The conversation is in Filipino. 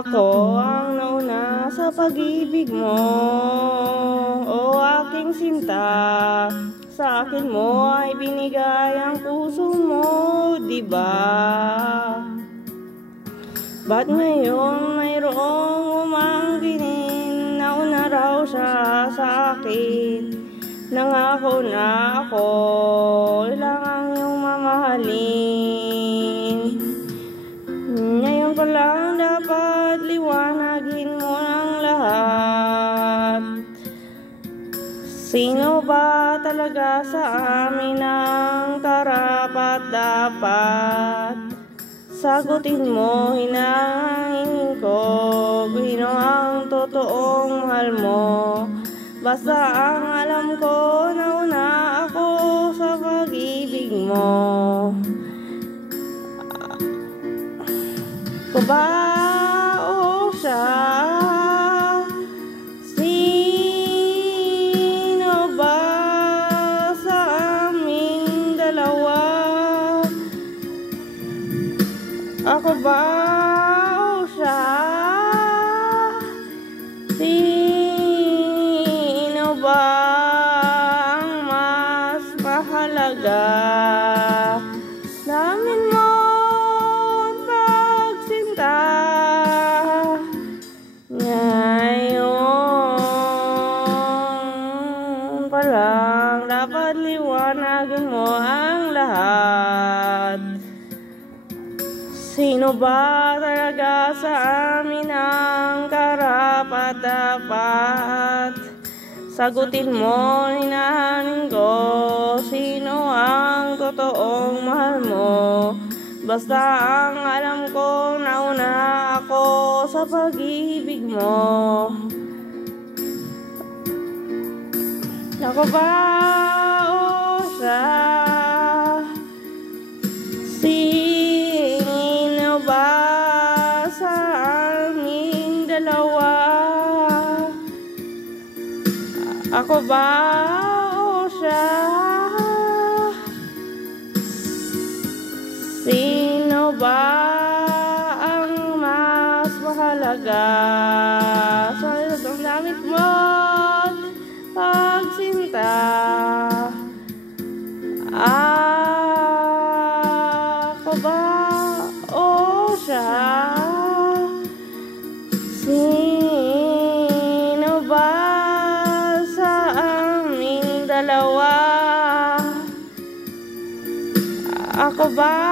Ako ang nauna sa pag-ibig mo, o aking sinta. Sa akin mo ay binigay ang puso mo, diba? Ba't ngayon mayroong umangkinin? Nauna raw siya sa akin. Nangako na ako, kailangan yung mamahalin. Ngayon pa lang dapat liwanagin mo ng lahat. Sino ba talaga sa amin ang karapat-dapat? Sagutin mo, hinahangin ko, sino ang totoong mahal mo? Basta ang alam ko, nauna ako sa pag-ibig mo. Ko ba o siya? Sino ba sa aming dalawa? Ako ba o siya? Sino ba ang mas mahalaga? Namin mo ngayon pa lang dapat liwanagin mo ang lahat. Sino ba talaga sa amin ang karapat-dapat? Sagutin mo, hinahanin ko, sino ang totoong mahal mo? Basta ang alam ko, nauna ako sa pag-ibig mo. Ako ba o siya? Sino ba sa aming dalawa? Ako ba o siya? Sino ba ang mas mahalaga? Sa isang damit mo at pagsinta. Ako ba o siya? Sino ba sa aming dalawa? Ako ba